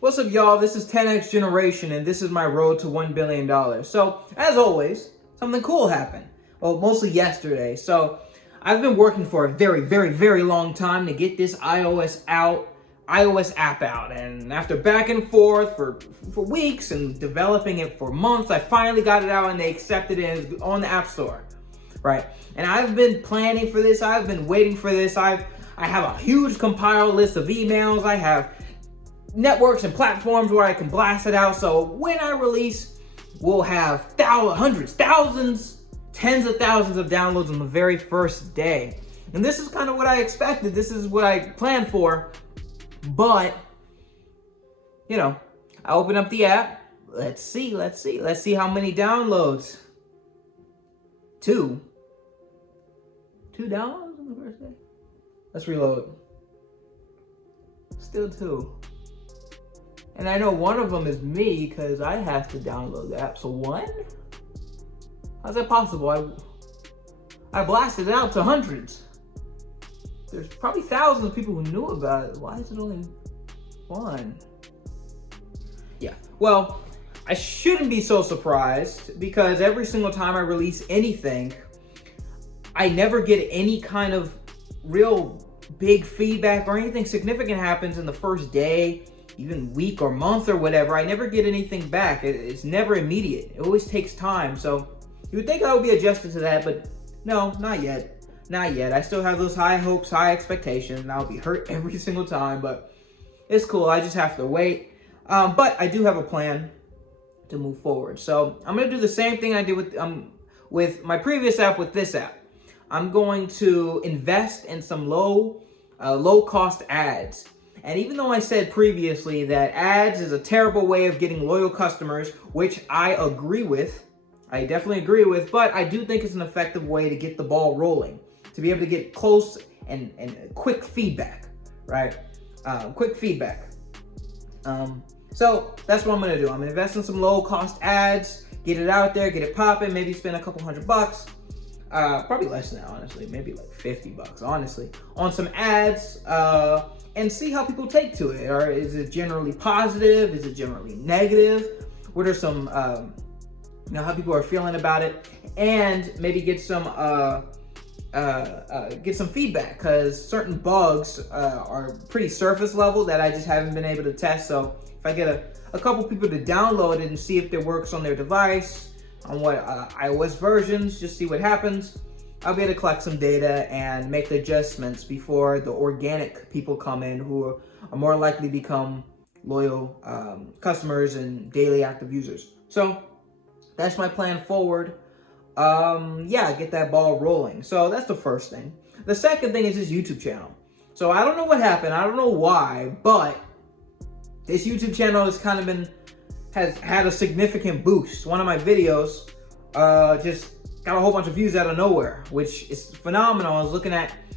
What's up, y'all? This is 10X Generation, and this is my road to $1 billion. So, as always, something cool happened. Well, mostly yesterday. So, I've been working for a very, very, very long time to get this iOS app out. And after back and forth for weeks and developing it for months, I finally got it out and they accepted it and it's on the App Store. Right? And I've been planning for this. I've been waiting for this. I have a huge compiled list of emails. I have networks and platforms where I can blast it out. So when I release, we'll have hundreds, thousands, tens of thousands of downloads on the very first day. And this is kind of what I expected. This is what I planned for. But, you know, I open up the app. Let's see how many downloads. Two downloads on the first day. Let's reload. Still 2. And I know one of them is me because I have to download the app. So 1? How's that possible? I blasted it out to hundreds. There's probably thousands of people who knew about it. Why is it only 1? Yeah, well, I shouldn't be so surprised because every single time I release anything, I never get any kind of real big feedback or anything significant happens in the first day, even week or month or whatever. I never get anything back. It's never immediate. It always takes time. So you would think I would be adjusted to that, but no, not yet. Not yet. I still have those high hopes, high expectations, and I'll be hurt every single time, but it's cool. I just have to wait. But I do have a plan to move forward. So I'm going to do the same thing I did with my previous app with this app. I'm going to invest in some low cost ads. And even though I said previously that ads is a terrible way of getting loyal customers, which I agree with, I definitely agree with, but I do think it's an effective way to get the ball rolling, to be able to get close and quick feedback, right? Quick feedback. So that's what I'm gonna do. I'm gonna invest in some low cost ads, get it out there, get it popping, maybe spend a couple $100. Probably less than that, honestly, maybe like $50, honestly, on some ads, and see how people take to it. Or is it generally positive? Is it generally negative? What are some, how people are feeling about it, and maybe get some feedback, because certain bugs are pretty surface level that I just haven't been able to test. So if I get a couple people to download it and see if it works on their device, on what iOS versions, just see what happens, I'll be able to collect some data and make the adjustments before the organic people come in who are more likely to become loyal customers and daily active users. So that's my plan forward. Get that ball rolling. So that's the first thing. The second thing is this YouTube channel. So I don't know what happened. I don't know why, but this YouTube channel has had a significant boost. One of my videos just got a whole bunch of views out of nowhere, which is phenomenal.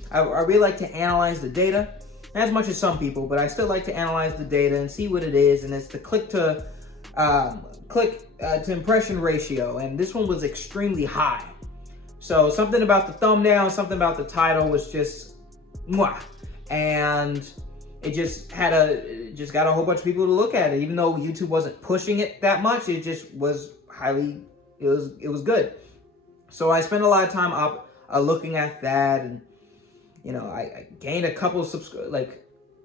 I really like to analyze the data, not as much as some people, but I still like to analyze the data and see what it is. And it's the click to impression ratio, and this one was extremely high. So something about the thumbnail, something about the title was just mwah, and it just got a whole bunch of people to look at it. Even though YouTube wasn't pushing it that much, it just was it was good. So I spent a lot of time looking at that, and I gained a couple of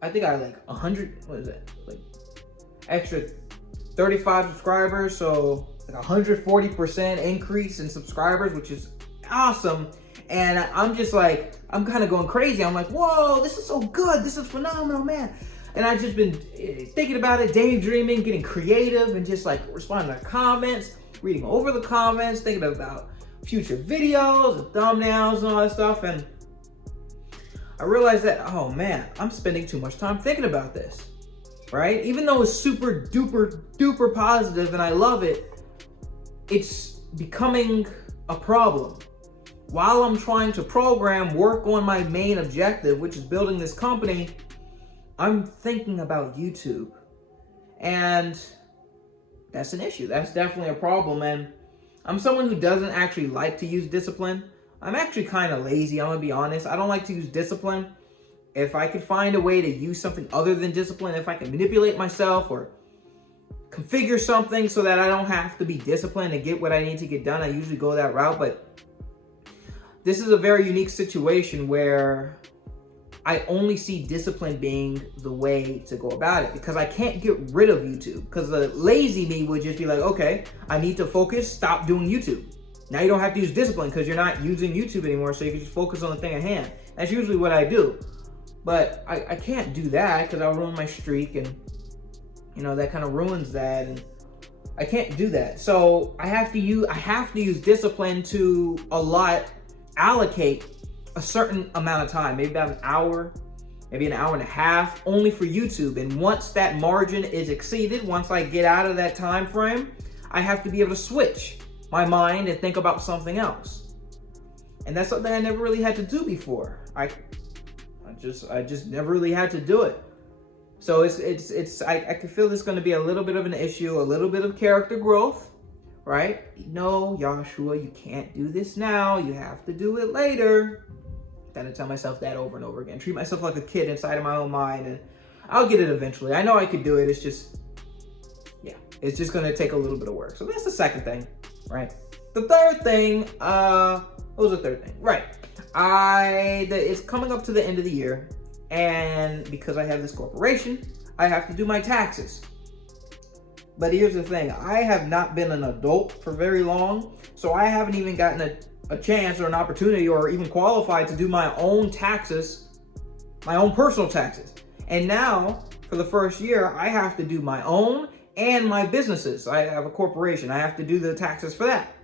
I think I 100, what is it, extra 35 subscribers, so 140% increase in subscribers, which is awesome. And I'm just I'm kind of going crazy. I'm like, whoa, this is so good. This is phenomenal, man. And I've just been thinking about it, daydreaming, getting creative, and just responding to comments, reading over the comments, thinking about future videos and thumbnails and all that stuff. And I realized that, oh man, I'm spending too much time thinking about this. Right? Even though it's super duper positive and I love it, it's becoming a problem. While I'm trying to work on my main objective, which is building this company, I'm thinking about YouTube. And that's an issue. That's definitely a problem. And I'm someone who doesn't actually like to use discipline. I'm actually kind of lazy, I'm gonna be honest. I don't like to use discipline. if I could find a way to use something other than discipline, if I can manipulate myself or configure something so that I don't have to be disciplined to get what I need to get done, I usually go that route. But this is a very unique situation where I only see discipline being the way to go about it, because I can't get rid of YouTube. Because the lazy me would just be like, okay, I need to focus, stop doing YouTube. Now you don't have to use discipline because you're not using YouTube anymore, so you can just focus on the thing at hand. That's usually what I do. But I can't do that because I'll ruin my streak, and that kind of ruins that, and I can't do that. So I have to use discipline to allocate a certain amount of time, maybe about an hour, maybe an hour and a half, only for YouTube. And once that margin is exceeded, once I get out of that time frame, I have to be able to switch my mind and think about something else. And that's something I never really had to do before. I just never really had to do it. So I can feel this is going to be a little bit of an issue, a little bit of character growth, right? No, Joshua, you can't do this now. You have to do it later. Gotta tell myself that over and over again. Treat myself like a kid inside of my own mind, and I'll get it eventually. I know I could do it. It's just going to take a little bit of work. So that's the second thing, right? The third thing, what was the third thing? Right. It's coming up to the end of the year, and because I have this corporation, I have to do my taxes. But here's the thing, I have not been an adult for very long, so I haven't even gotten a chance or an opportunity or even qualified to do my own taxes, my own personal taxes. And now, for the first year, I have to do my own and my businesses. I have a corporation. I have to do the taxes for that.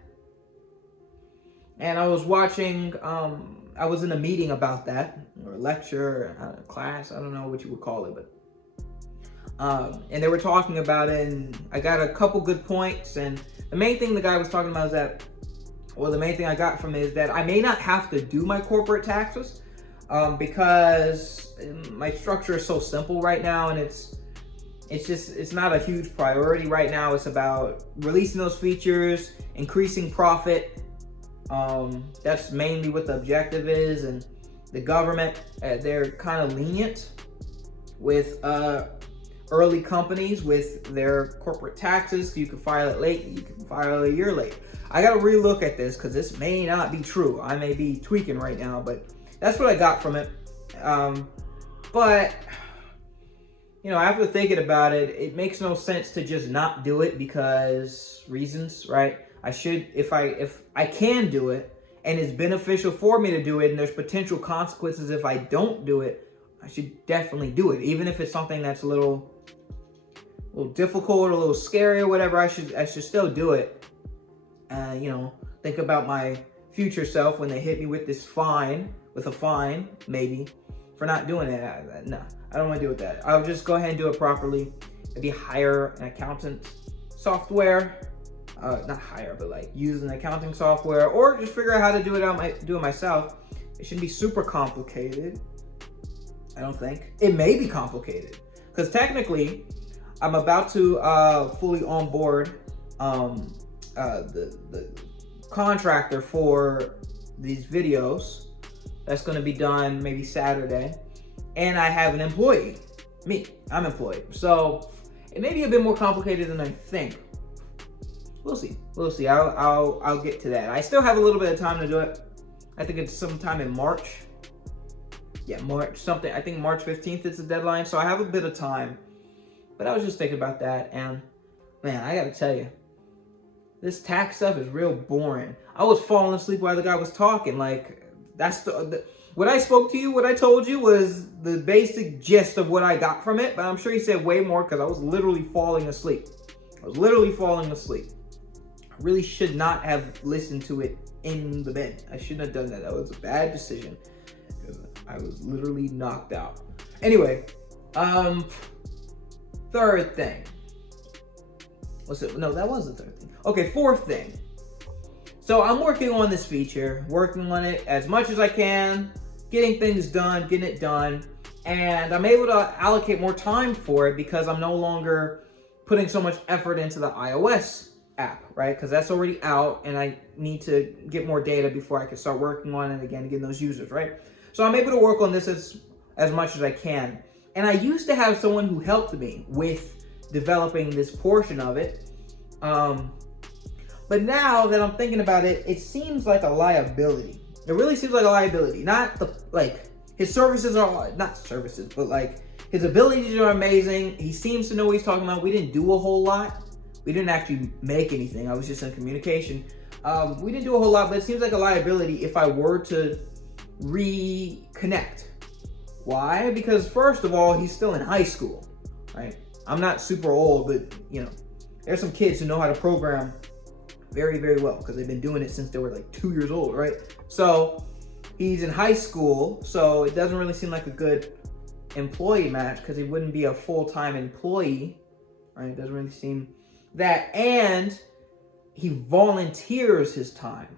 And I was watching, I was in a meeting about that, or a lecture, or a class, I don't know what you would call it, but and they were talking about it, and I got a couple good points. And the main thing the guy was talking about is that, the main thing I got from it is that I may not have to do my corporate taxes because my structure is so simple right now, and it's not a huge priority right now. It's about releasing those features, increasing profit. That's mainly what the objective is. And the government, they're kind of lenient with early companies with their corporate taxes. You can file it late, you can file a year late. I got to relook at this because this may not be true. I may be tweaking right now, but that's what I got from it. But after thinking about it, it makes no sense to just not do it because reasons, right? I should, if I can do it and it's beneficial for me to do it, and there's potential consequences if I don't do it, I should definitely do it. Even if it's something that's a little difficult or a little scary or whatever, I should still do it. Think about my future self when they hit me with a fine, maybe, for not doing it. No, I don't want to deal with that. I'll just go ahead and do it properly. Maybe hire an accountant software. Not hire, but like use an accounting software, or just figure out how to do it myself. It shouldn't be super complicated. I don't think. It may be complicated because technically I'm about to fully onboard the contractor for these videos. That's going to be done maybe Saturday, and I have an employee. I'm employed, so it may be a bit more complicated than I think. We'll see. I'll get to that. I still have a little bit of time to do it. I think it's sometime in March. Yeah, March something. I think March 15th is the deadline, so I have a bit of time. But I was just thinking about that, and man, I gotta tell you, this tax stuff is real boring. I was falling asleep while the guy was talking. Like, that's what I spoke to you, what I told you was the basic gist of what I got from it, but I'm sure he said way more because I was literally falling asleep. I really should not have listened to it in the bed. I shouldn't have done that. That was a bad decision because I was literally knocked out. Anyway, third thing. What's it? No, that was the third thing. Okay, fourth thing. So I'm working on this feature, working on it as much as I can, getting things done, getting it done, and I'm able to allocate more time for it because I'm no longer putting so much effort into the iOS app, right? Because that's already out, and I need to get more data before I can start working on it again and getting those users, right? So I'm able to work on this as as much as I can. And I used to have someone who helped me with developing this portion of it. But now that I'm thinking about it, it seems like a liability. It really seems like a liability. Not the, like, his services are, not services, but like, his abilities are amazing. He seems to know what he's talking about. We didn't do a whole lot. We didn't actually make anything. I was just in communication. We didn't do a whole lot, but it seems like a liability if I were to reconnect. Why? Because first of all, he's still in high school, right? I'm not super old, but you know, there's some kids who know how to program very, very well because they've been doing it since they were like 2 years old, right? So he's in high school, so it doesn't really seem like a good employee match because he wouldn't be a full-time employee, right? It doesn't really seem that. And he volunteers his time,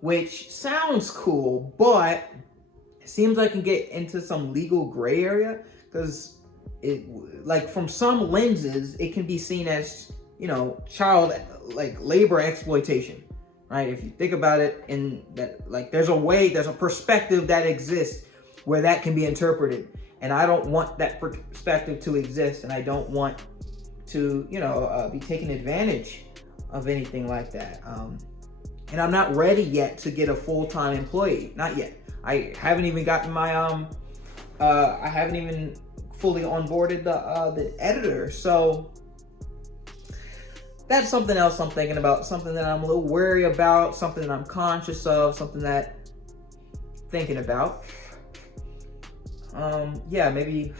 which sounds cool, but it seems like I can get into some legal gray area because it, like, from some lenses, it can be seen as, you know, child, like, labor exploitation, right? If you think about it in that, like, there's a perspective that exists where that can be interpreted. And I don't want that perspective to exist. And I don't want to, you know, be taken advantage of anything like that. And I'm not ready yet to get a full-time employee. Not yet. I haven't even gotten my, I haven't even fully onboarded the editor. So that's something else I'm thinking about, something that I'm a little wary about, something that I'm conscious of, something that I'm thinking about. Yeah, maybe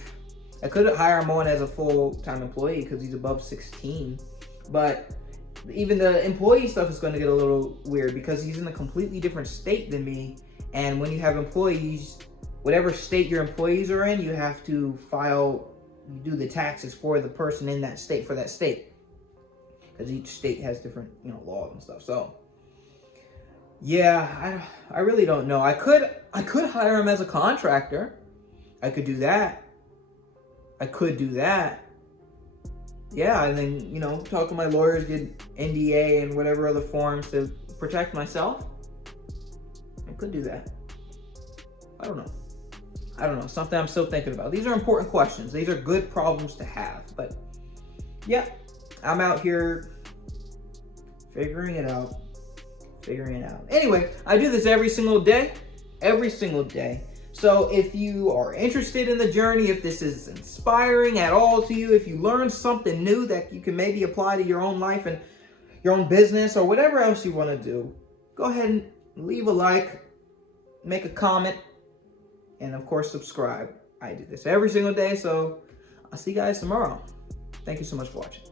I could hire him on as a full-time employee because he's above 16, but even the employee stuff is going to get a little weird because he's in a completely different state than me. And when you have employees, whatever state your employees are in, you have to file, you do the taxes for the person in that state, for that state. Because each state has different, you know, laws and stuff. So, yeah, I really don't know. I could hire him as a contractor. I could do that. Yeah, and then, you know, talk to my lawyers, get NDA and whatever other forms to protect myself. I could do that. I don't know. Something I'm still thinking about. These are important questions. These are good problems to have. But yeah, I'm out here figuring it out. Anyway, I do this every single day. So if you are interested in the journey, if this is inspiring at all to you, if you learn something new that you can maybe apply to your own life and your own business or whatever else you want to do, go ahead and leave a like, make a comment, and of course subscribe. I do this every single day, so I'll see you guys tomorrow. Thank you so much for watching.